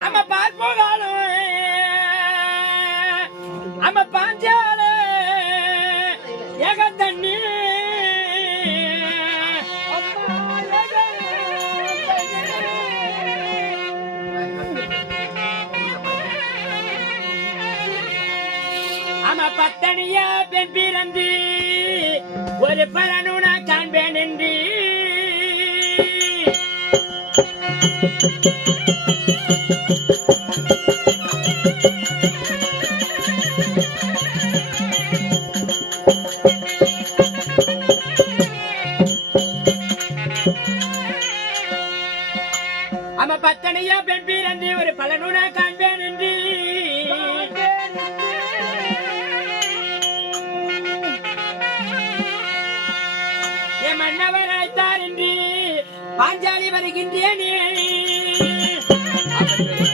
நம்ம பார்ப்போகாலும் நம்ம பாஞ்சால ஏக தண்ணி ஆமா பத்தனியா பெண் பிறந்து ஒரு பலனுனா காண்பேன் என்று ஆமா பத்தனியா பெண் பிறந்து ஒரு பலனுனா காண்பேன் என்று என் மன்னவராய்த்தார் என்று பாஞ்சாலி வருகின்றேனே